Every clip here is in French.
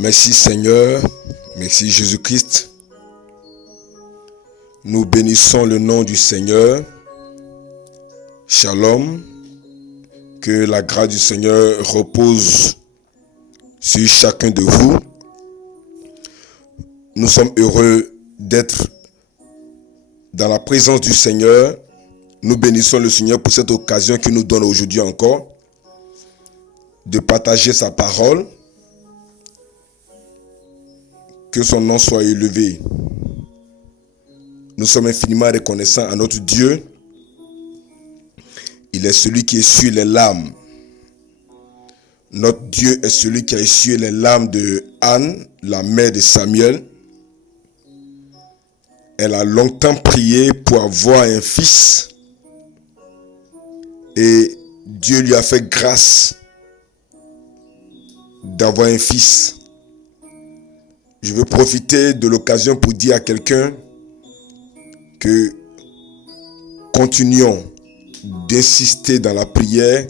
Merci Seigneur, merci Jésus-Christ. Nous bénissons le nom du Seigneur. Shalom. Que la grâce du Seigneur repose sur chacun de vous. Nous sommes heureux d'être dans la présence du Seigneur. Nous bénissons le Seigneur pour cette occasion qu'il nous donne aujourd'hui encore de partager sa parole. Que son nom soit élevé. Nous sommes infiniment reconnaissants à notre Dieu. Il est celui qui essuie les larmes. Notre Dieu est celui qui a essuyé les larmes de Anne, la mère de Samuel. Elle a longtemps prié pour avoir un fils. Et Dieu lui a fait grâce d'avoir un fils. Je veux profiter de l'occasion pour dire à quelqu'un que continuons d'insister dans la prière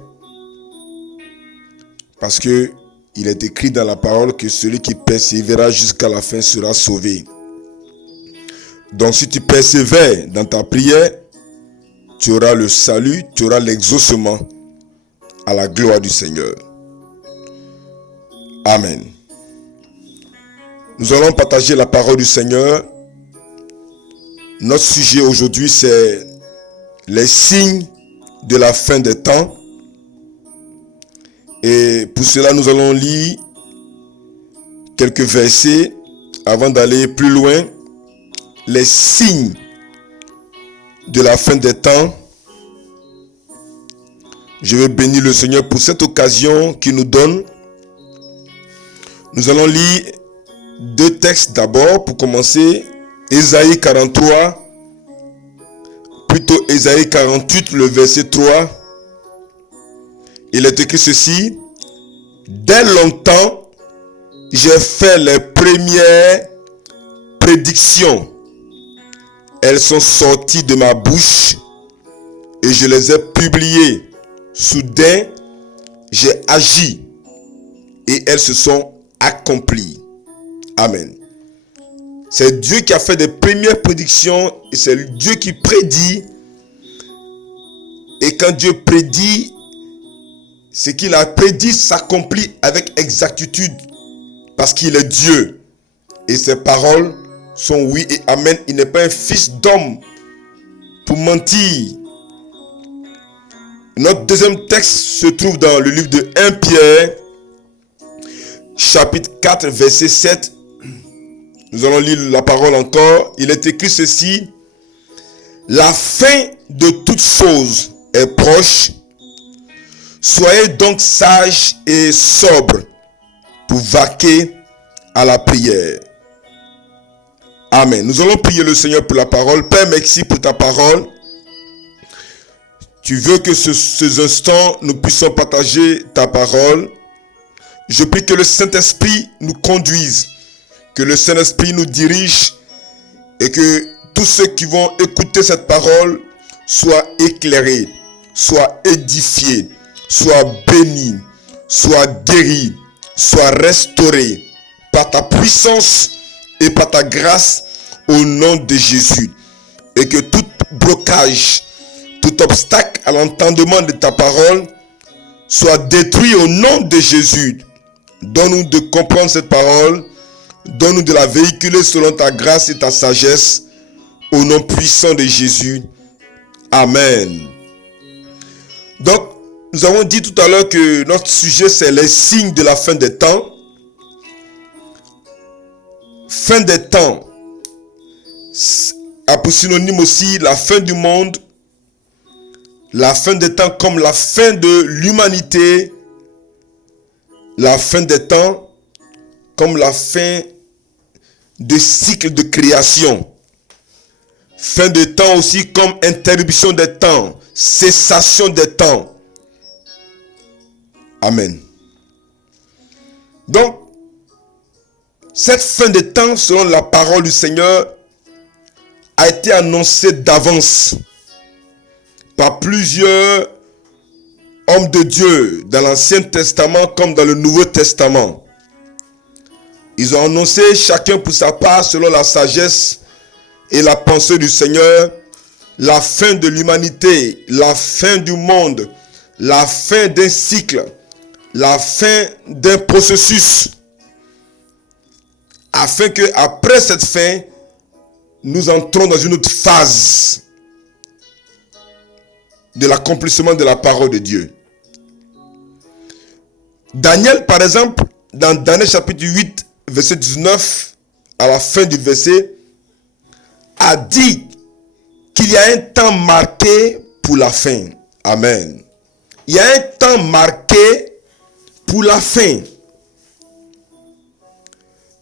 parce que il est écrit dans la parole que celui qui persévérera jusqu'à la fin sera sauvé. Donc si tu persévères dans ta prière, tu auras le salut, tu auras l'exaucement à la gloire du Seigneur. Amen. Nous allons partager la parole du Seigneur. Notre sujet aujourd'hui, c'est les signes de la fin des temps. Et pour cela, nous allons lire quelques versets avant d'aller plus loin. Les signes de la fin des temps. Je veux bénir le Seigneur pour cette occasion qu'il nous donne. Nous allons lire deux textes d'abord pour commencer. Ésaïe 43, plutôt Ésaïe 48, le verset 3. Il est écrit ceci. Dès longtemps, j'ai fait les premières prédictions. Elles sont sorties de ma bouche et je les ai publiées. Soudain, j'ai agi et elles se sont accomplies. Amen. C'est Dieu qui a fait des premières prédictions et c'est Dieu qui prédit. Et quand Dieu prédit, ce qu'il a prédit s'accomplit avec exactitude parce qu'il est Dieu. Et ses paroles sont oui et amen. Il n'est pas un fils d'homme pour mentir. Notre deuxième texte se trouve dans le livre de 1 Pierre, chapitre 4, verset 7. Nous allons lire la parole encore. Il est écrit ceci. La fin de toutes choses est proche. Soyez donc sages et sobres pour vaquer à la prière. Amen. Nous allons prier le Seigneur pour la parole. Père, merci pour ta parole. Tu veux que ces instants, nous puissions partager ta parole. Je prie que le Saint-Esprit nous conduise. Que le Saint-Esprit nous dirige. Et que tous ceux qui vont écouter cette parole soient éclairés, soient édifiés, soient bénis, soient guéris, soient restaurés par ta puissance et par ta grâce au nom de Jésus. Et que tout blocage, tout obstacle à l'entendement de ta parole soit détruit au nom de Jésus. Donne-nous de comprendre cette parole. Donne-nous de la véhiculer selon ta grâce et ta sagesse. Au nom puissant de Jésus. Amen. Donc, nous avons dit tout à l'heure que notre sujet, c'est les signes de la fin des temps. Fin des temps a pour synonyme aussi la fin du monde. La fin des temps comme la fin de l'humanité. La fin des temps comme la fin de cycle de création. Fin de temps aussi comme interruption des temps, cessation des temps. Amen. Donc, cette fin de temps, selon la parole du Seigneur, a été annoncée d'avance par plusieurs hommes de Dieu dans l'Ancien Testament comme dans le Nouveau Testament. Ils ont annoncé chacun pour sa part, selon la sagesse et la pensée du Seigneur, la fin de l'humanité, la fin du monde, la fin d'un cycle, la fin d'un processus, afin que après cette fin, nous entrons dans une autre phase de l'accomplissement de la parole de Dieu. Daniel, par exemple, dans Daniel chapitre 8, verset 19, à la fin du verset, a dit qu'il y a un temps marqué pour la fin. Amen. Il y a un temps marqué pour la fin.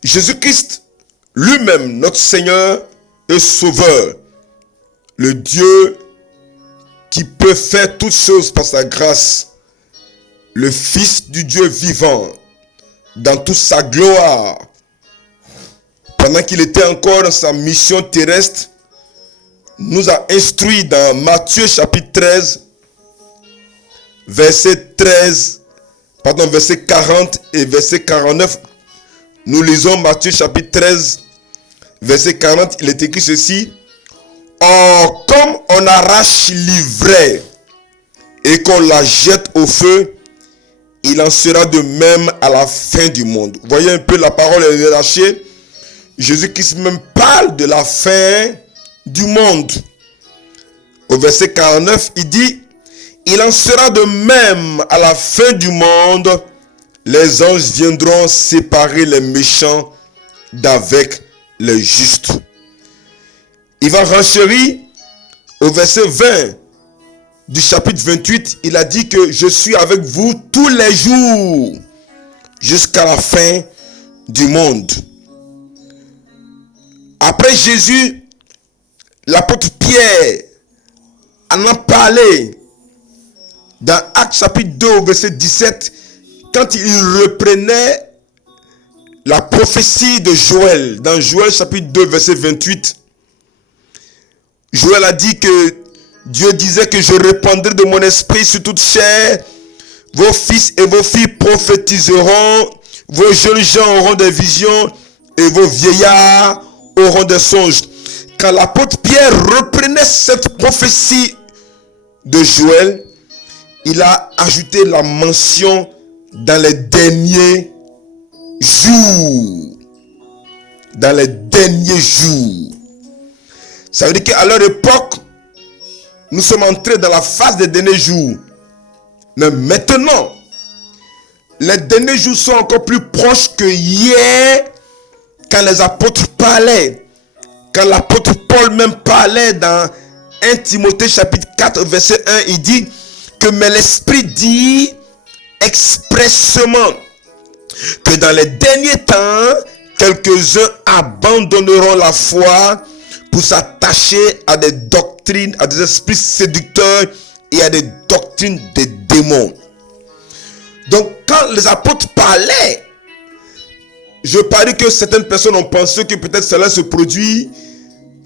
Jésus-Christ, lui-même, notre Seigneur et Sauveur, le Dieu qui peut faire toutes choses par sa grâce, le Fils du Dieu vivant, dans toute sa gloire, pendant qu'il était encore dans sa mission terrestre, nous a instruit dans Matthieu chapitre 13, verset 40 et verset 49. Nous lisons Matthieu chapitre 13, verset 40, il est écrit ceci. Or, comme on arrache l'ivraie et qu'on la jette au feu, il en sera de même à la fin du monde. Vous voyez un peu, la parole est relâchée. Jésus-Christ même parle de la fin du monde. Au verset 49, il dit, il en sera de même à la fin du monde. Les anges viendront séparer les méchants d'avec les justes. Il va renchérir au verset 20 du chapitre 28. Il a dit que je suis avec vous tous les jours jusqu'à la fin du monde. Après Jésus, l'apôtre Pierre en a parlé dans Actes chapitre 2 verset 17 quand il reprenait la prophétie de Joël. Dans Joël chapitre 2 verset 28, Joël a dit que Dieu disait que je répandrai de mon esprit sur toute chair. Vos fils et vos filles prophétiseront. Vos jeunes gens auront des visions et vos vieillards auront des songes. Quand l'apôtre Pierre reprenait cette prophétie de Joël, il a ajouté la mention dans les derniers jours. Dans les derniers jours. Ça veut dire qu'à leur époque, nous sommes entrés dans la phase des derniers jours. Mais maintenant, les derniers jours sont encore plus proches que hier, quand les apôtres parlaient. Quand l'apôtre Paul même parlait dans 1 Timothée chapitre 4 verset 1, il dit que mais l'Esprit dit expressément que dans les derniers temps, quelques-uns abandonneront la foi pour s'attacher à des doctrines, à des esprits séducteurs et à des doctrines des démons. Donc quand les apôtres parlaient, je parie que certaines personnes ont pensé que peut-être cela se produit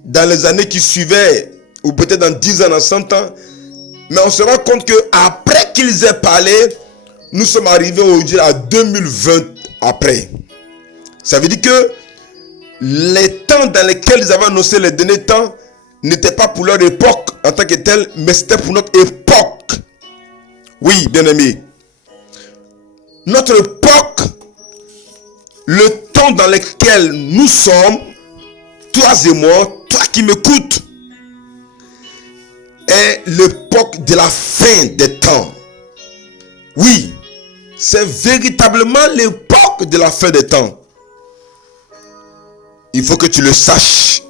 dans les années qui suivaient, ou peut-être dans 10 ans, dans 100 ans. Mais on se rend compte que après qu'ils aient parlé, nous sommes arrivés aujourd'hui à 2020 après. Ça veut dire que les temps dans lesquels ils avaient annoncé les derniers temps n'étaient pas pour leur époque en tant que tel, mais c'était pour notre époque. Oui, bien aimé. Notre époque, le temps dans lequel nous sommes, toi et moi, toi qui m'écoutes, est l'époque de la fin des temps. Oui, c'est véritablement l'époque de la fin des temps. Il faut que tu le saches,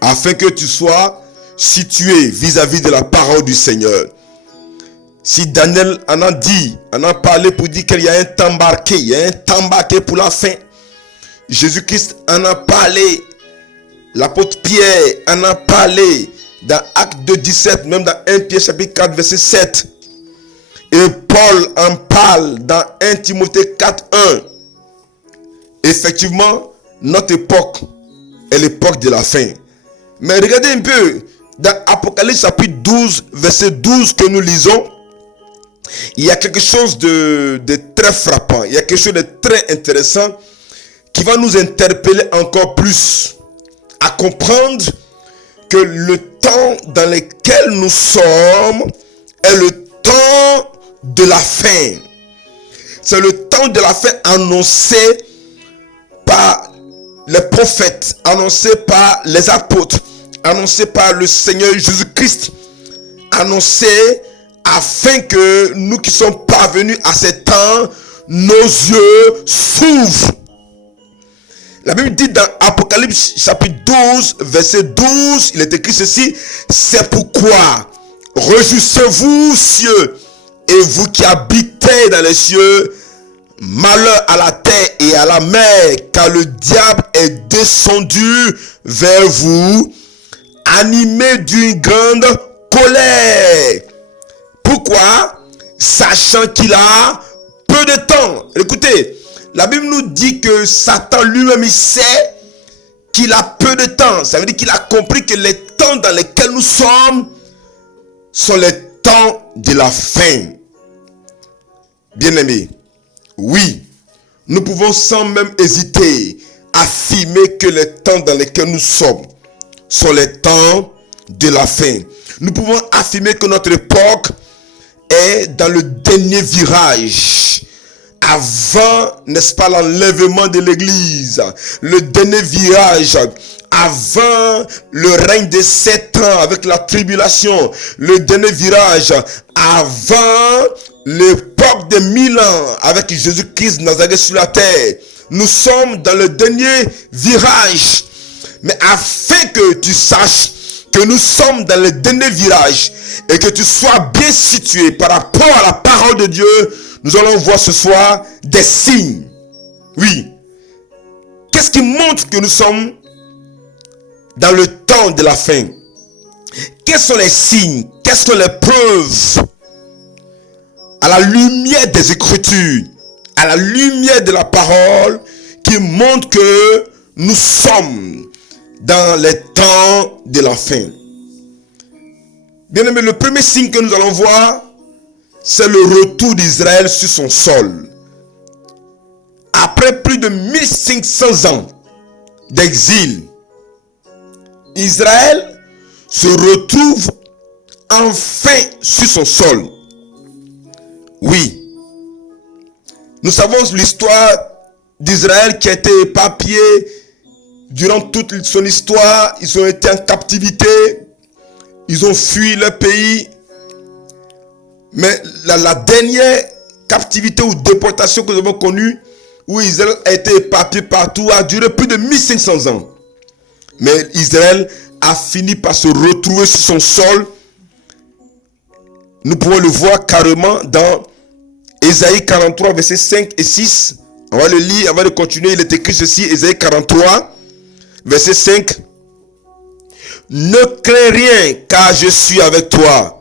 afin que tu sois situé vis-à-vis de la parole du Seigneur. Si Daniel en a dit, en a parlé pour dire qu'il y a un temps marqué, il y a un temps marqué pour la fin. Jésus-Christ en a parlé, l'apôtre Pierre en a parlé dans Actes 2, 17, même dans 1 Pierre chapitre 4, verset 7. Et Paul en parle dans 1 Timothée 4, 1. Effectivement, notre époque est l'époque de la fin. Mais regardez un peu, dans Apocalypse chapitre 12, verset 12 que nous lisons, il y a quelque chose de très frappant, il y a quelque chose de très intéressant. qui va nous interpeller encore plus à comprendre que le temps dans lequel nous sommes est le temps de la fin. C'est le temps de la fin annoncé par les prophètes, annoncé par les apôtres, annoncé par le Seigneur Jésus-Christ, annoncé afin que nous qui sommes parvenus à ces temps, nos yeux s'ouvrent. La Bible dit dans Apocalypse chapitre 12, verset 12, il est écrit ceci: c'est pourquoi réjouissez-vous cieux et vous qui habitez dans les cieux, malheur à la terre et à la mer, car le diable est descendu vers vous, animé d'une grande colère. Pourquoi? Sachant qu'il a peu de temps. Écoutez, la Bible nous dit que Satan lui-même, il sait qu'il a peu de temps. Ça veut dire qu'il a compris que les temps dans lesquels nous sommes sont les temps de la fin. Bien-aimés, oui, nous pouvons sans même hésiter affirmer que les temps dans lesquels nous sommes sont les temps de la fin. Nous pouvons affirmer que notre époque est dans le dernier virage. Avant, n'est-ce pas, l'enlèvement de l'église, le dernier virage, avant le règne de 7 ans avec la tribulation, le dernier virage, avant l'époque de 1000 ans avec Jésus-Christ Nazareth sur la terre. Nous sommes dans le dernier virage. Mais afin que tu saches que nous sommes dans le dernier virage et que tu sois bien situé par rapport à la parole de Dieu, nous allons voir ce soir des signes. Oui. Qu'est-ce qui montre que nous sommes dans le temps de la fin? Quels sont les signes? Quelles sont les preuves? À la lumière des Écritures, à la lumière de la parole, qui montre que nous sommes dans les temps de la fin. Bien aimé, le premier signe que nous allons voir, c'est le retour d'Israël sur son sol. Après plus de 1500 ans d'exil, Israël se retrouve enfin sur son sol. Oui, nous savons l'histoire d'Israël qui a été éparpillée durant toute son histoire. Ils ont été en captivité, ils ont fui leur pays. Mais la dernière captivité ou déportation que nous avons connue, où Israël a été éparpillé partout, a duré plus de 1500 ans. Mais Israël a fini par se retrouver sur son sol. Nous pouvons le voir carrément dans Ésaïe 43, versets 5 et 6. On va le lire avant de continuer. Il est écrit ceci, Ésaïe 43, verset 5. Ne crains rien, car je suis avec toi.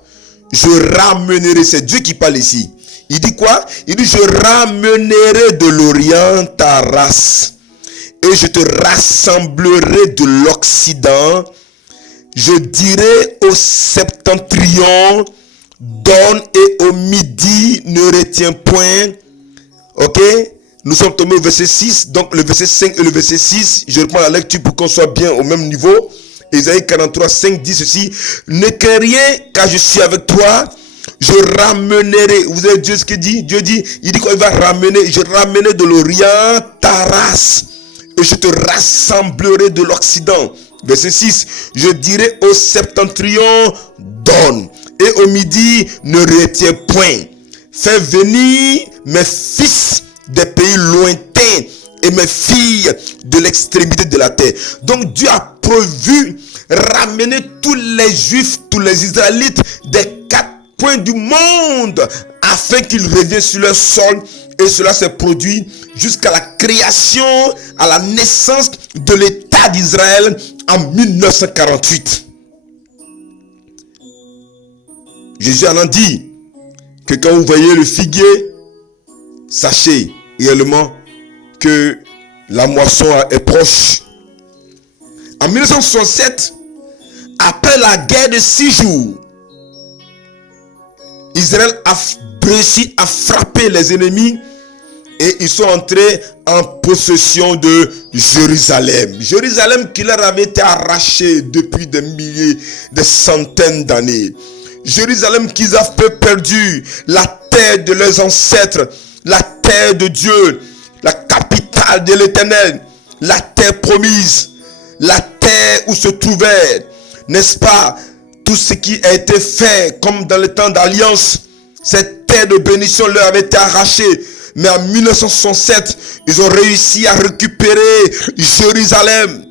Je ramènerai, c'est Dieu qui parle ici. Il dit quoi? Il dit, je ramènerai de l'Orient ta race, et je te rassemblerai de l'Occident. Je dirai au septentrion, donne, et au midi, ne retiens point. Ok? Nous sommes tombés au verset 6, donc le verset 5 et le verset 6. Je reprends la lecture pour qu'on soit bien au même niveau. Ésaïe 43, 5 dit ceci: ne crains rien, car je suis avec toi. Je ramènerai. Vous avez Dieu ce qu'il dit? Dieu dit, il dit qu'il va ramener. Je ramènerai de l'Orient ta race, et je te rassemblerai de l'Occident. Verset 6. Je dirai au septentrion, donne, et au midi, ne retiens point. Fais venir mes fils des pays lointains et mes filles de l'extrémité de la terre. Donc Dieu a prévu ramener tous les Juifs, tous les Israélites des 4 coins du monde afin qu'ils reviennent sur leur sol. Et cela s'est produit jusqu'à la création, à la naissance de l'État d'Israël en 1948. Jésus en a dit que quand vous voyez le figuier, sachez réellement que la moisson est proche. En 1967, après la guerre de 6 jours, Israël a réussi à frapper les ennemis et ils sont entrés en possession de Jérusalem. Jérusalem qui leur avait été arraché depuis des milliers, des centaines d'années. Jérusalem qu'ils avaient perdu, la terre de leurs ancêtres, la terre de Dieu, la capitale de l'Éternel, la terre promise, la terre où se trouvait, n'est-ce pas, tout ce qui a été fait comme dans le temps d'alliance. Cette terre de bénédiction leur avait été arrachée. Mais en 1967, ils ont réussi à récupérer Jérusalem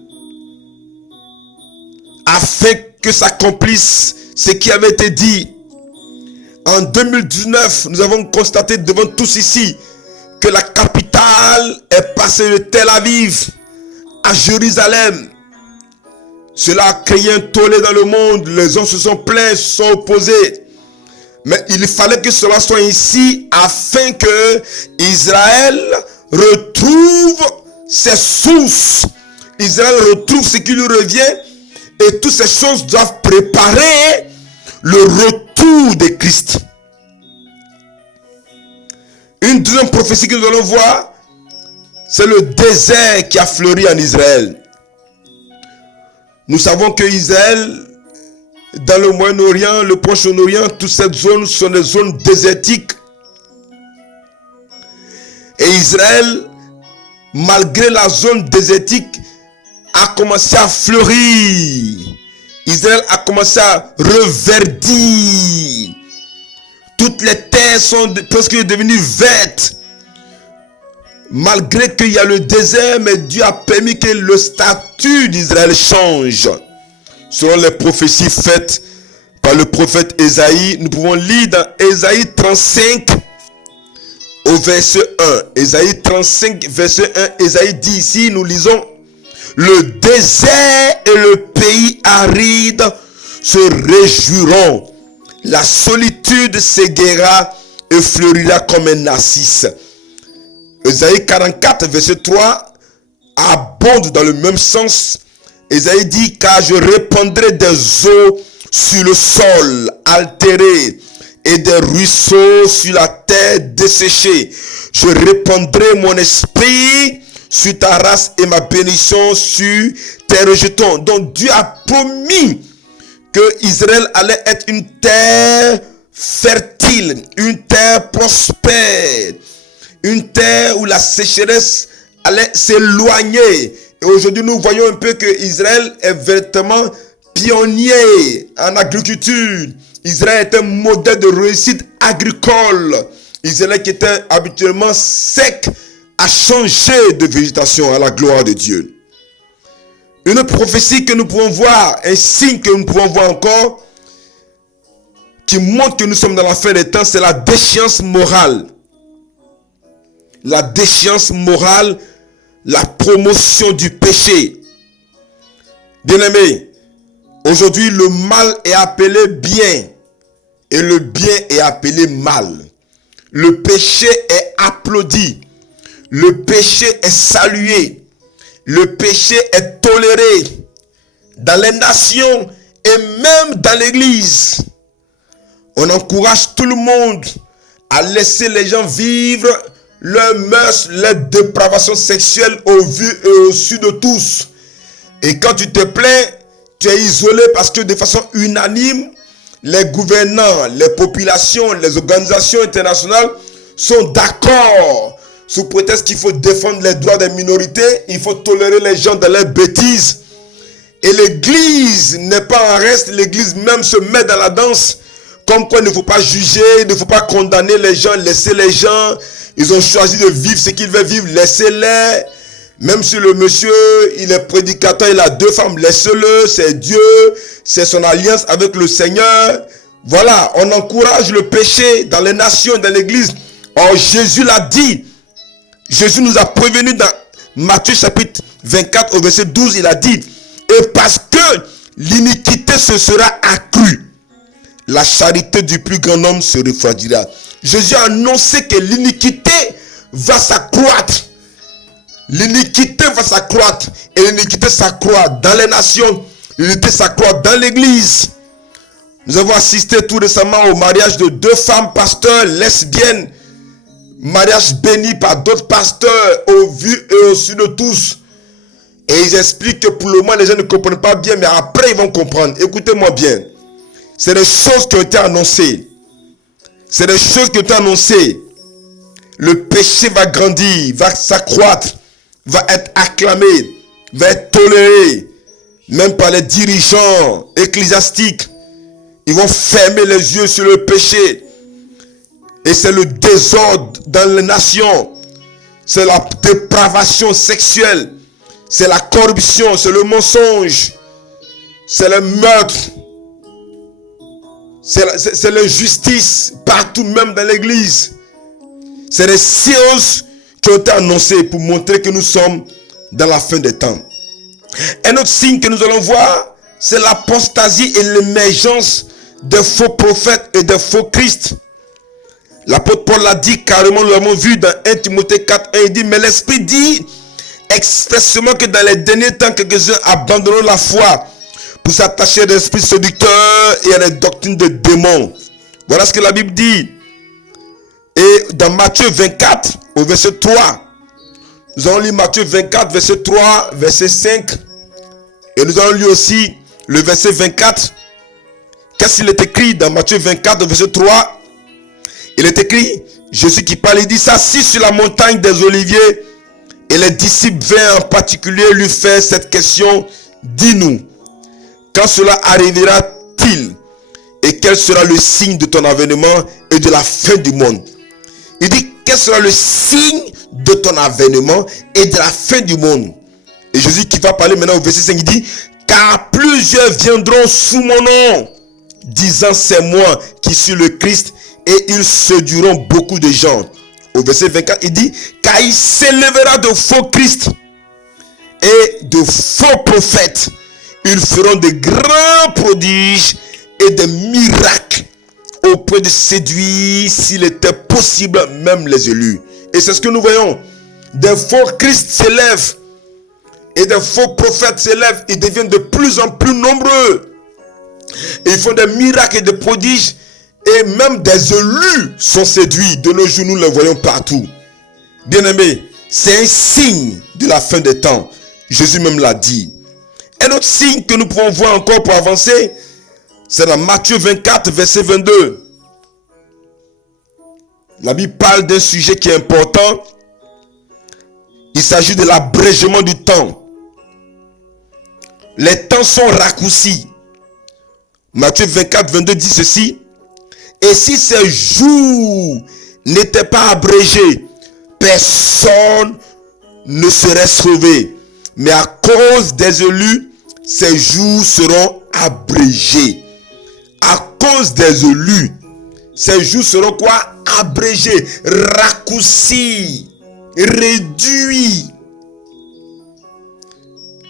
afin que s'accomplisse ce qui avait été dit. En 2019, nous avons constaté devant tous ici que la capitale est passée de Tel Aviv à Jérusalem. Cela a créé un tollé dans le monde. Les gens se sont plaints, se sont opposés. Mais il fallait que cela soit ici afin que Israël retrouve ses sources. Israël retrouve ce qui lui revient. Et toutes ces choses doivent préparer le retour de Christ. Une deuxième prophétie que nous allons voir, c'est le désert qui a fleuri en Israël. Nous savons que Israël, dans le Moyen-Orient, le Proche-Orient, toutes ces zones sont des zones désertiques. Et Israël, malgré la zone désertique, a commencé à fleurir. Israël a commencé à reverdir. Toutes les terres sont presque devenues vertes. Malgré qu'il y a le désert, mais Dieu a permis que le statut d'Israël change. Selon les prophéties faites par le prophète Ésaïe, nous pouvons lire dans Ésaïe 35 au verset 1. Ésaïe 35 verset 1, Ésaïe dit ici, nous lisons: le désert et le pays aride se réjouiront. La solitude s'égaira et fleurira comme un narcisse. Ésaïe 44 verset 3 abonde dans le même sens. Ésaïe dit: car je répandrai des eaux sur le sol altéré et des ruisseaux sur la terre desséchée. Je répandrai mon esprit sur ta race et ma bénédiction sur tes rejetons. Donc Dieu a promis que Israël allait être une terre fertile, une terre prospère, une terre où la sécheresse allait s'éloigner. Et aujourd'hui, nous voyons un peu que Israël est véritablement pionnier en agriculture. Israël est un modèle de réussite agricole. Israël qui était habituellement sec a changé de végétation à la gloire de Dieu. Une autre prophétie que nous pouvons voir, un signe que nous pouvons voir encore, qui montre que nous sommes dans la fin des temps, c'est la déchéance morale. La déchéance morale, la promotion du péché. Bien-aimés, aujourd'hui le mal est appelé bien et le bien est appelé mal. Le péché est applaudi, le péché est salué, le péché est toléré dans les nations et même dans l'église. On encourage tout le monde à laisser les gens vivre leurs mœurs, leur dépravation sexuelle au vu et au su de tous. Et quand tu te plains, tu es isolé parce que de façon unanime, les gouvernants, les populations, les organisations internationales sont d'accord sous prétexte qu'il faut défendre les droits des minorités, il faut tolérer les gens dans leurs bêtises. Et l'église n'est pas en reste, l'église même se met dans la danse, comme quoi il ne faut pas juger, il ne faut pas condamner les gens, laisser les gens. Ils ont choisi de vivre ce qu'ils veulent vivre, laissez-les. Même si le monsieur, il est prédicateur, il a 2 femmes, laissez-le, c'est Dieu, c'est son alliance avec le Seigneur. Voilà, on encourage le péché dans les nations, dans l'église. Or, Jésus l'a dit. Jésus nous a prévenus dans Matthieu chapitre 24 au verset 12, il a dit: et parce que l'iniquité se sera accrue, la charité du plus grand nombre se refroidira. Jésus a annoncé que l'iniquité va s'accroître. L'iniquité va s'accroître. Et l'iniquité s'accroît dans les nations. L'iniquité s'accroît dans l'église. Nous avons assisté tout récemment au mariage de 2 femmes pasteurs lesbiennes. mariage béni par d'autres pasteurs au vu et au su de tous. Et ils expliquent que pour le moment, les gens ne comprennent pas bien, mais après, ils vont comprendre. Écoutez-moi bien. C'est des choses qui ont été annoncées. C'est des choses qui ont été annoncées. Le péché va grandir, va s'accroître, va être acclamé, va être toléré, même par les dirigeants ecclésiastiques. Ils vont fermer les yeux sur le péché. Et c'est le désordre dans les nations. C'est la dépravation sexuelle. C'est la corruption, c'est le mensonge. C'est le meurtre. C'est l'injustice partout, même dans l'église. C'est des choses qui ont été annoncées pour montrer que nous sommes dans la fin des temps. Un autre signe que nous allons voir, c'est l'apostasie et l'émergence des faux prophètes et des faux Christ. L'apôtre Paul l'a dit carrément, nous l'avons vu dans 1 Timothée 4, 1, il dit, mais l'Esprit dit expressément que dans les derniers temps, quelques-uns abandonneront la foi pour s'attacher à des esprits séducteurs et à des doctrines de démons. Voilà ce que la Bible dit. Et dans Matthieu 24, au verset 3, nous allons lire Matthieu 24, verset 3, verset 5. Et nous allons lire aussi le verset 24. Qu'est-ce qu'il est écrit dans Matthieu 24, verset 3? Il est écrit, Jésus qui parle, il dit, s'assit sur la montagne des Oliviers, et les disciples vinrent en particulier lui faire cette question, dis-nous, quand cela arrivera-t-il, et quel sera le signe de ton avènement et de la fin du monde? Il dit, quel sera le signe de ton avènement et de la fin du monde? Et Jésus qui va parler maintenant au verset 5, il dit, car plusieurs viendront sous mon nom, disant c'est moi qui suis le Christ, et ils séduiront beaucoup de gens. Au verset 24, il dit, car il s'élèvera de faux Christ et de faux prophètes. Ils feront de grands prodiges et des miracles au point de séduire, s'il était possible, même les élus. Et c'est ce que nous voyons. Des faux Christ s'élèvent et des faux prophètes s'élèvent. Ils deviennent de plus en plus nombreux. Et ils font des miracles et des prodiges. Et même des élus sont séduits. De nos jours, nous les voyons partout. Bien-aimés, c'est un signe de la fin des temps. Jésus même l'a dit. Un autre signe que nous pouvons voir encore pour avancer, c'est dans Matthieu 24, verset 22. La Bible parle d'un sujet qui est important. Il s'agit de l'abrégement du temps. Les temps sont raccourcis. Matthieu 24, 22 dit ceci. Et si ces jours n'étaient pas abrégés, personne ne serait sauvé. Mais à cause des élus, ces jours seront abrégés. À cause des élus, ces jours seront quoi? Abrégés, raccourcis, réduits.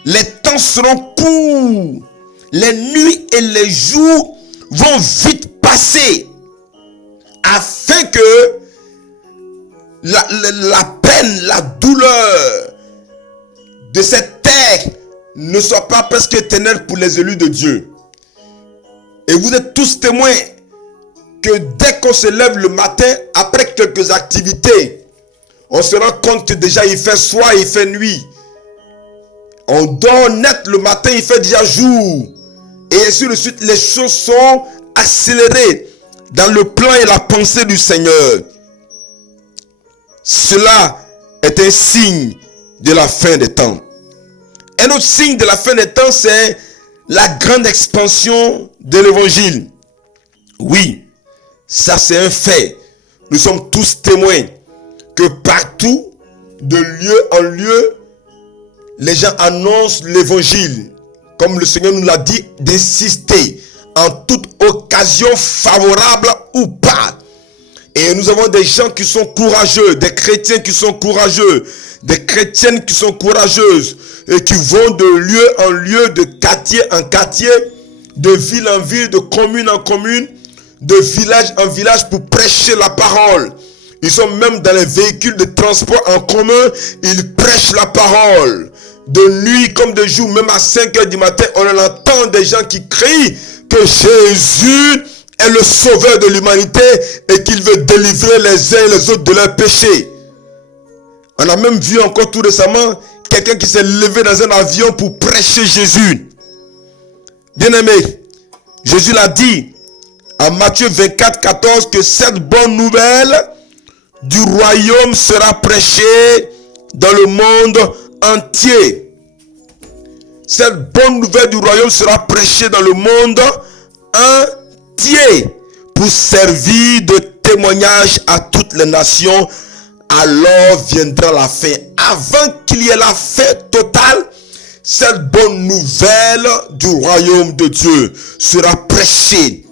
Les temps seront courts. Les nuits et les jours vont vite passer. Afin que la peine, la douleur de cette terre ne soit pas presque éternelle pour les élus de Dieu. Et vous êtes tous témoins que dès qu'on se lève le matin, après quelques activités, on se rend compte que déjà il fait soir, il fait nuit. On dort net le matin, il fait déjà jour. Et ainsi de suite, les choses sont accélérées dans le plan et la pensée du Seigneur. Cela est un signe de la fin des temps. Un autre signe de la fin des temps, c'est la grande expansion de l'évangile. Oui, ça c'est un fait. Nous sommes tous témoins que partout, de lieu en lieu, les gens annoncent l'évangile. Comme le Seigneur nous l'a dit, d'insister en toute occasion favorable ou pas. Et nous avons des gens qui sont courageux, des chrétiens qui sont courageux, des chrétiennes qui sont courageuses et qui vont de lieu en lieu, de quartier en quartier, de ville en ville, de commune en commune, de village en village pour prêcher la parole. Ils sont même dans les véhicules de transport en commun, ils prêchent la parole. De nuit comme de jour, même à 5 heures du matin, on entend des gens qui crient que Jésus est le sauveur de l'humanité et qu'il veut délivrer les uns et les autres de leurs péchés. On a même vu encore tout récemment quelqu'un qui s'est levé dans un avion pour prêcher Jésus. Bien-aimé, Jésus l'a dit en Matthieu 24, 14 que cette bonne nouvelle du royaume sera prêchée dans le monde entier. Cette bonne nouvelle du royaume sera prêchée dans le monde entier pour servir de témoignage à toutes les nations. Alors viendra la fin. Avant qu'il y ait la fin totale, cette bonne nouvelle du royaume de Dieu sera prêchée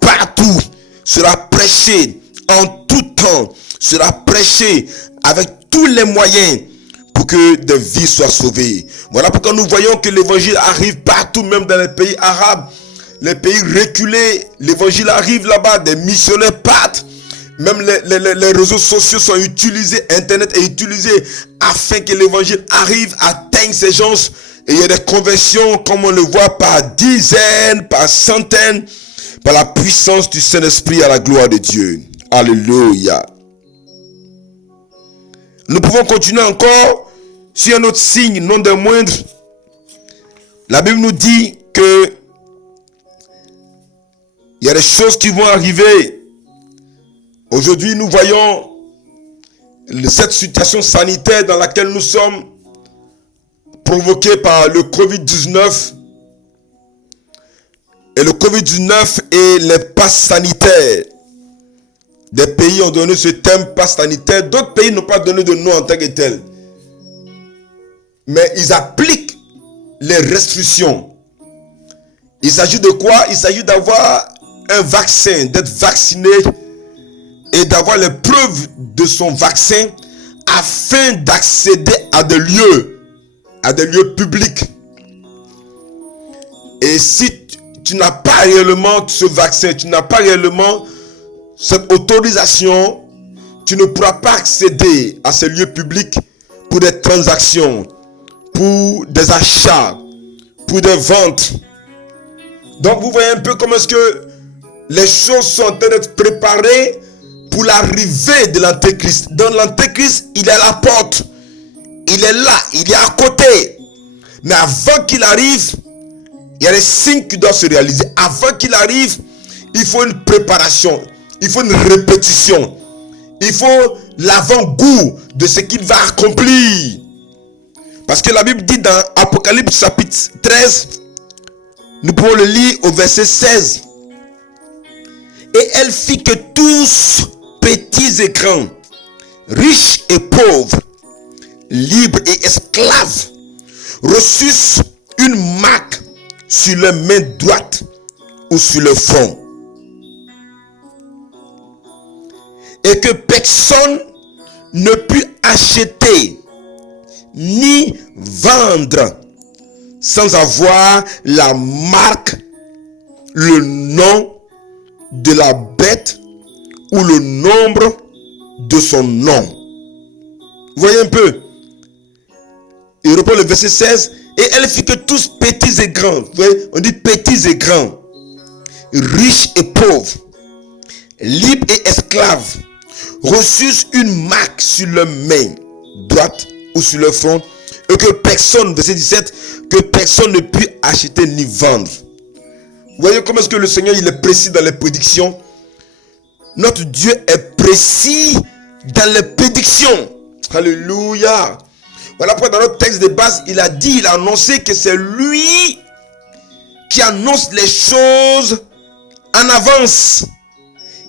partout, sera prêchée en tout temps, sera prêchée avec tous les moyens pour que des vies soient sauvées. Voilà pourquoi nous voyons que l'évangile arrive partout, même dans les pays arabes, les pays reculés. L'évangile arrive là-bas, des missionnaires partent. Même les réseaux sociaux sont utilisés, Internet est utilisé afin que l'évangile arrive, atteigne ces gens. Et il y a des conversions, comme on le voit, par dizaines, par centaines, par la puissance du Saint-Esprit à la gloire de Dieu. Alléluia. Nous pouvons continuer encore sur un autre signe, non des moindres. La Bible nous dit que il y a des choses qui vont arriver. Aujourd'hui, nous voyons cette situation sanitaire dans laquelle nous sommes, provoquée par le Covid-19. Et le Covid-19 et les passes sanitaires. Des pays ont donné ce thème passe sanitaire. D'autres pays n'ont pas donné de nom en tant que tel. Mais ils appliquent les restrictions. Il s'agit de quoi? Il s'agit d'avoir un vaccin, d'être vacciné et d'avoir les preuves de son vaccin afin d'accéder à des lieux publics. Et si tu n'as pas réellement ce vaccin, tu n'as pas réellement cette autorisation, tu ne pourras pas accéder à ces lieux publics pour des transactions, pour des achats, pour des ventes. Donc vous voyez un peu comment est-ce que les choses sont en train d'être préparées pour l'arrivée de l'Antéchrist. Dans l'Antéchrist, il est à la porte. Il est là, il est à côté. Mais avant qu'il arrive, il y a des signes qui doivent se réaliser. Avant qu'il arrive, il faut une préparation. Il faut une répétition. Il faut l'avant-goût de ce qu'il va accomplir. Parce que la Bible dit dans Apocalypse chapitre 13, nous pouvons le lire au verset 16. Et elle fit que tous, petits et grands, riches et pauvres, libres et esclaves, reçussent une marque sur leur main droite ou sur le front. Et que personne ne put acheter ni vendre sans avoir la marque, le nom de la bête ou le nombre de son nom. Vous voyez un peu? Il reprend le verset 16. Et elle fit que tous petits et grands, vous voyez, on dit petits et grands, riches et pauvres, libres et esclaves, reçussent une marque sur leur main droite ou sur leur front, et que personne, verset 17, que personne ne put acheter ni vendre. Vous voyez comment est-ce que le Seigneur il est précis dans les prédictions? Notre Dieu est précis dans les prédictions. Alléluia. Voilà pourquoi dans notre texte de base, il a annoncé que c'est lui qui annonce les choses en avance.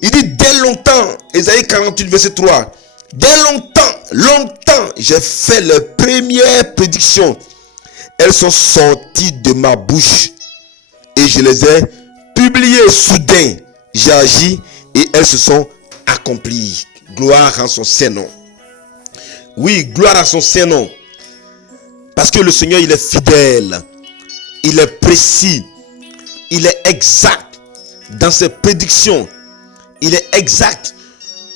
Il dit dès longtemps, Ésaïe 48 verset 3, dès longtemps, j'ai fait les premières prédictions. Elles sont sorties de ma bouche et je les ai publiées soudain. J'ai agi et elles se sont accomplies. Gloire à son Saint-Nom. Oui, gloire à son Saint-Nom. Parce que le Seigneur, il est fidèle. Il est précis. Il est exact dans ses prédictions. Il est exact.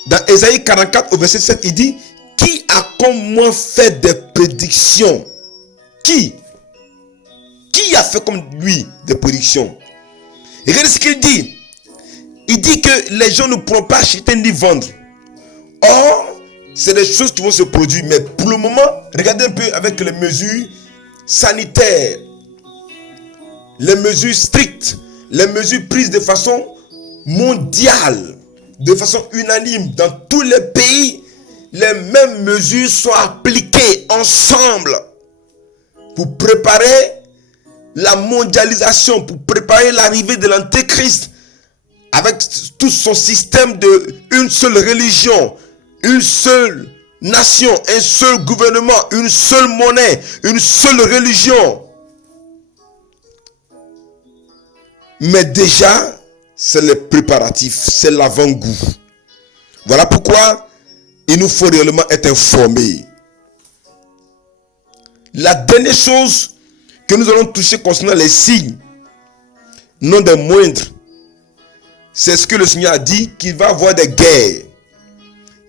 Dans Ésaïe 44 au verset 7, il dit, qui a comme moi fait des prédictions? Qui a fait comme lui des prédictions? Et regardez ce qu'il dit. il dit que les gens ne pourront pas acheter ni vendre. Or, c'est des choses qui vont se produire. Mais pour le moment, regardez un peu avec les mesures sanitaires, les mesures strictes, les mesures prises de façon mondiale, de façon unanime dans tous les pays. Les mêmes mesures sont appliquées ensemble pour préparer la mondialisation, pour préparer l'arrivée de l'Antéchrist avec tout son système de une seule religion, une seule nation, un seul gouvernement, une seule monnaie, une seule religion. Mais déjà, c'est le préparatif, c'est l'avant-goût. Voilà pourquoi il nous faut réellement être informés. La dernière chose que nous allons toucher concernant les signes, non des moindres, c'est ce que le Seigneur a dit, qu'il va y avoir des guerres.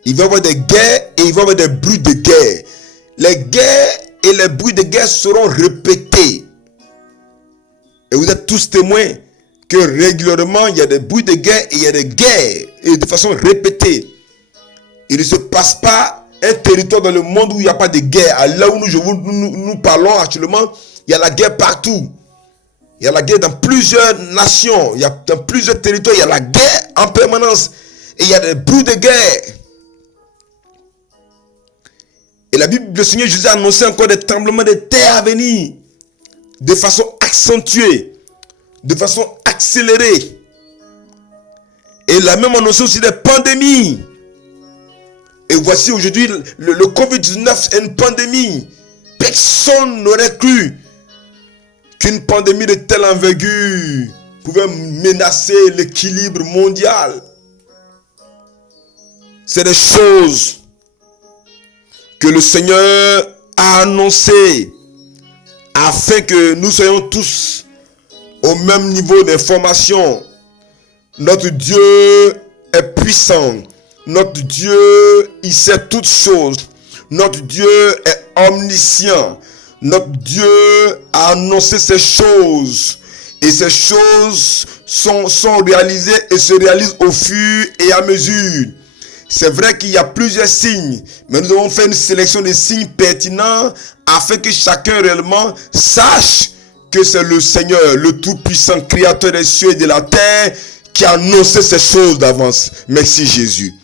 Il va y avoir des guerres et il va y avoir des bruits de guerre. Les guerres et les bruits de guerre seront répétés. Et vous êtes tous témoins que régulièrement, il y a des bruits de guerre et il y a des guerres. Et de façon répétée. Il ne se passe pas un territoire dans le monde où il n'y a pas de guerre. Là où nous parlons actuellement, il y a la guerre partout. Il y a la guerre dans plusieurs nations. Il y a dans plusieurs territoires. Il y a la guerre en permanence. Et il y a des bruits de guerre. Et la Bible, le Seigneur Jésus a annoncé encore des tremblements de terre à venir. De façon accentuée. De façon accélérée. Et il a même annoncé aussi des pandémies. Et voici aujourd'hui, le Covid-19 est une pandémie. Personne n'aurait cru qu'une pandémie de telle envergure pouvait menacer l'équilibre mondial. C'est des choses que le Seigneur a annoncées afin que nous soyons tous au même niveau d'information. Notre Dieu est puissant. Notre Dieu, il sait toutes choses. Notre Dieu est omniscient. Notre Dieu a annoncé ces choses. Et ces choses sont réalisées et se réalisent au fur et à mesure. C'est vrai qu'il y a plusieurs signes, mais nous avons fait une sélection des signes pertinents afin que chacun réellement sache que c'est le Seigneur, le Tout-Puissant, Créateur des cieux et de la terre, qui a annoncé ces choses d'avance. Merci Jésus.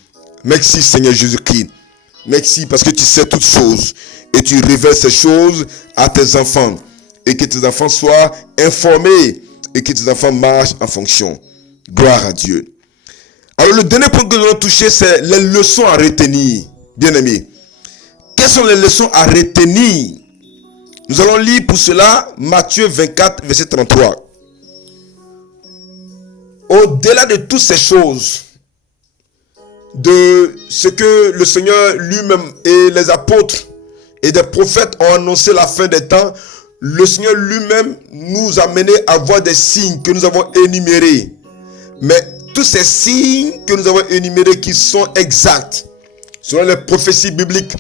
Merci Seigneur Jésus-Christ. Merci parce que tu sais toutes choses et tu révèles ces choses à tes enfants. Et que tes enfants soient informés et que tes enfants marchent en fonction. Gloire à Dieu. Alors le dernier point que nous allons toucher, c'est les leçons à retenir. Bien-aimés, quelles sont les leçons à retenir? Nous allons lire pour cela Matthieu 24, verset 33. Au-delà de toutes ces choses, de ce que le Seigneur lui-même et les apôtres et des prophètes ont annoncé la fin des temps, le Seigneur lui-même nous a menés à voir des signes que nous avons énumérés. Mais tous ces signes que nous avons énumérés qui sont exacts, selon les prophéties bibliques,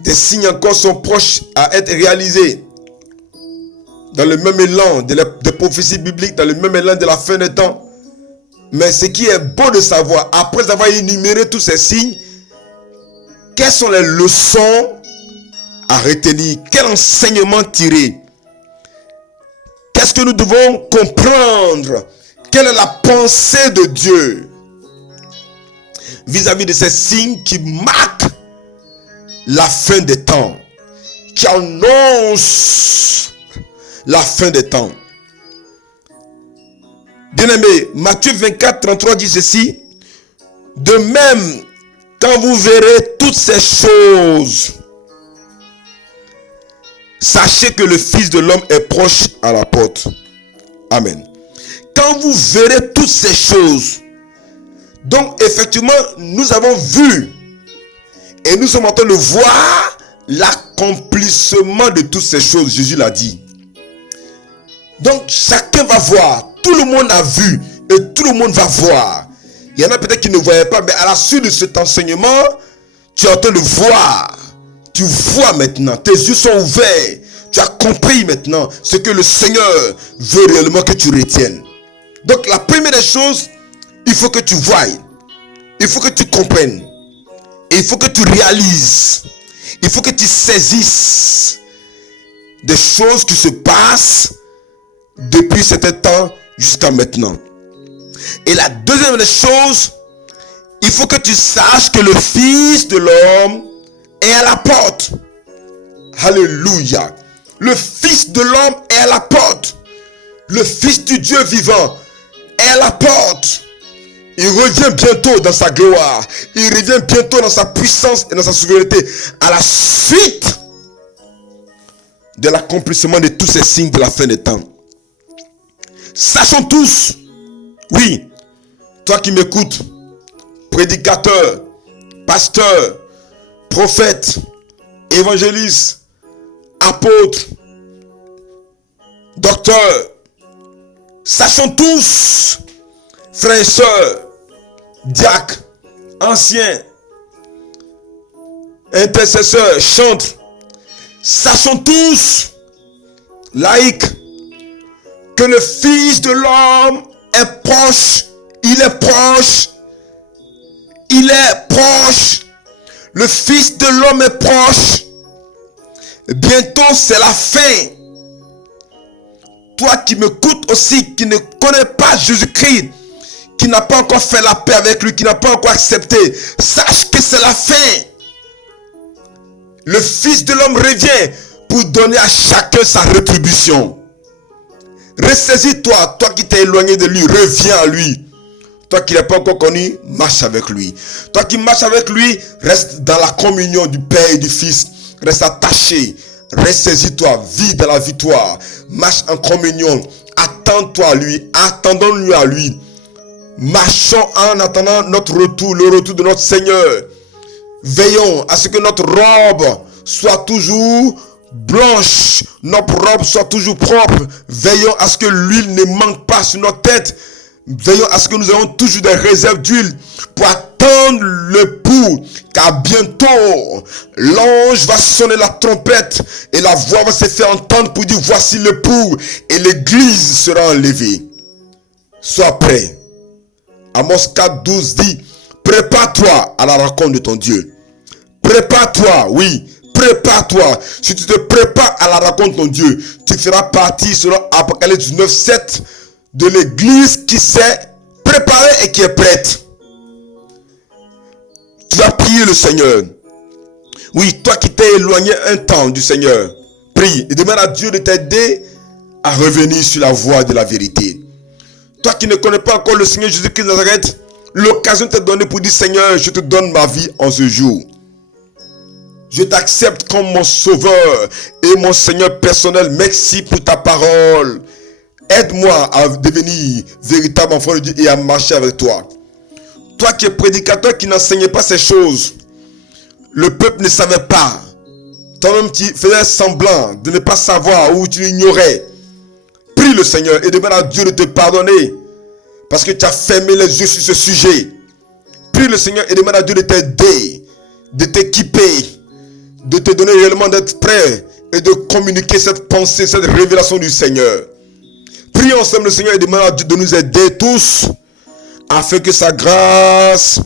des signes encore sont proches à être réalisés. Dans le même élan des prophéties bibliques, dans le même élan de la fin des temps. Mais ce qui est bon de savoir, après avoir énuméré tous ces signes, quelles sont les leçons à retenir? Quel enseignement tirer? Qu'est-ce que nous devons comprendre? Quelle est la pensée de Dieu vis-à-vis de ces signes qui marquent la fin des temps, qui annoncent la fin des temps? Bien-aimés, Matthieu 24, 33 dit ceci. De même, quand vous verrez toutes ces choses, sachez que le Fils de l'homme est proche à la porte. Amen. Quand vous verrez toutes ces choses, donc effectivement, nous avons vu et nous sommes en train de voir l'accomplissement de toutes ces choses. Jésus l'a dit. Donc chacun va voir. Tout le monde a vu et tout le monde va voir. Il y en a peut-être qui ne voyaient pas, mais à la suite de cet enseignement, tu es en train de voir. Tu vois maintenant. Tes yeux sont ouverts. Tu as compris maintenant ce que le Seigneur veut réellement que tu retiennes. Donc la première des choses, il faut que tu voies, il faut que tu comprennes, et il faut que tu réalises, il faut que tu saisisses des choses qui se passent depuis certain temps jusqu'à maintenant. Et la deuxième des choses, il faut que tu saches que le Fils de l'homme est à la porte. Alléluia. Le Fils de l'homme est à la porte. Le Fils du Dieu vivant est à la porte. Il revient bientôt dans sa gloire. Il revient bientôt dans sa puissance et dans sa souveraineté. À la suite de l'accomplissement de tous ces signes de la fin des temps. Sachons tous, oui, toi qui m'écoutes, prédicateur, pasteur, prophète, évangéliste, apôtre, docteur, sachons tous, frères et sœurs, diacres, anciens, intercesseurs, chantres, sachons tous, laïcs, que le Fils de l'homme est proche, il est proche, il est proche, le Fils de l'homme est proche, bientôt c'est la fin. Toi qui m'écoutes aussi, qui ne connais pas Jésus-Christ, qui n'a pas encore fait la paix avec lui, qui n'a pas encore accepté, sache que c'est la fin. Le Fils de l'homme revient pour donner à chacun sa rétribution. Ressaisis-toi, toi qui t'es éloigné de lui, reviens à lui. Toi qui ne l'as pas encore connu, marche avec lui. Toi qui marches avec lui, reste dans la communion du Père et du Fils. Reste attaché. Ressaisis-toi, vis dans la victoire. Marche en communion. Attends-toi à lui. Attendons-nous à lui. Marchons en attendant notre retour, le retour de notre Seigneur. Veillons à ce que notre robe soit toujours blanche, notre robe soit toujours propre. Veillons à ce que l'huile ne manque pas sur notre tête. Veillons à ce que nous ayons toujours des réserves d'huile pour attendre l'époux, car bientôt l'ange va sonner la trompette et la voix va se faire entendre pour dire voici l'époux, et l'église sera enlevée. Sois prêt. Amos 4:12 dit, prépare-toi à la rencontre de ton Dieu. Prépare-toi, oui, prépare-toi. Si tu te prépares à la rencontre de ton Dieu, tu feras partie, selon Apocalypse 9:7, de l'église qui s'est préparée et qui est prête. Tu vas prier le Seigneur. Oui, toi qui t'es éloigné un temps du Seigneur, prie et demande à Dieu de t'aider à revenir sur la voie de la vérité. Toi qui ne connais pas encore le Seigneur Jésus-Christ de Nazareth, l'occasion t'est donnée pour dire Seigneur, je te donne ma vie en ce jour. Je t'accepte comme mon sauveur et mon Seigneur personnel. Merci pour ta parole. Aide-moi à devenir véritable enfant de Dieu et à marcher avec toi. Toi qui es prédicateur, qui n'enseignais pas ces choses, le peuple ne savait pas. Toi-même qui faisais semblant de ne pas savoir ou tu l'ignorais. Prie le Seigneur et demande à Dieu de te pardonner parce que tu as fermé les yeux sur ce sujet. Prie le Seigneur et demande à Dieu de t'aider, de t'équiper, de te donner réellement d'être prêt et de communiquer cette pensée, cette révélation du Seigneur. Prions ensemble le Seigneur et demandons à Dieu de nous aider tous afin que sa grâce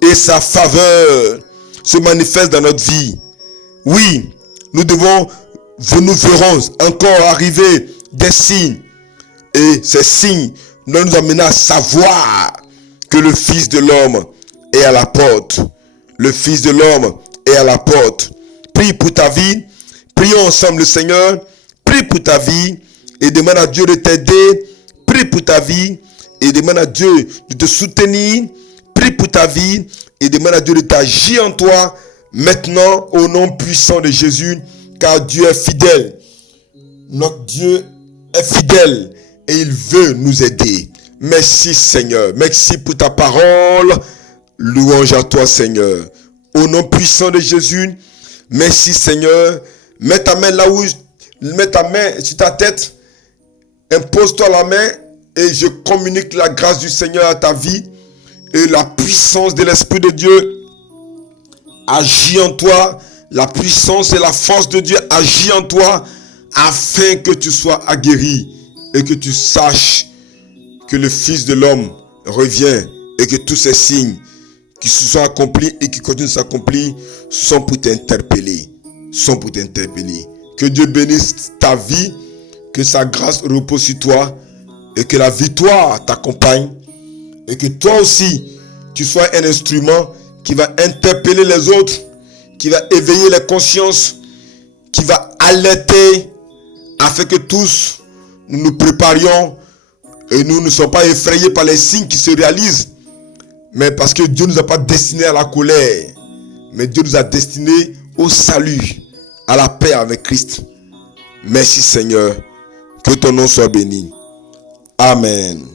et sa faveur se manifestent dans notre vie. Oui, nous verrons encore arriver des signes et ces signes doivent nous amener à savoir que le Fils de l'homme est à la porte. Le Fils de l'homme est à la porte. Prie pour ta vie. Prions ensemble le Seigneur. Prie pour ta vie et demande à Dieu de t'aider. Prie pour ta vie et demande à Dieu de te soutenir. Prie pour ta vie et demande à Dieu de t'agir en toi maintenant au nom puissant de Jésus, car Dieu est fidèle. Notre Dieu est fidèle et il veut nous aider. Merci Seigneur. Merci pour ta parole. Louange à toi Seigneur. Au nom puissant de Jésus, merci Seigneur. Mets ta main là où, mets ta main sur ta tête. Impose-toi la main et je communique la grâce du Seigneur à ta vie. Et la puissance de l'Esprit de Dieu agit en toi. La puissance et la force de Dieu agit en toi afin que tu sois aguerri et que tu saches que le Fils de l'homme revient et que tous ces signes qui se sont accomplis et qui continuent de s'accomplir sont pour t'interpeller. Que Dieu bénisse ta vie, que sa grâce repose sur toi et que la victoire t'accompagne et que toi aussi tu sois un instrument qui va interpeller les autres, qui va éveiller les consciences, qui va alerter afin que tous nous nous préparions et nous ne soyons pas effrayés par les signes qui se réalisent. Mais parce que Dieu ne nous a pas destinés à la colère, mais Dieu nous a destinés au salut, à la paix avec Christ. Merci Seigneur, que ton nom soit béni. Amen.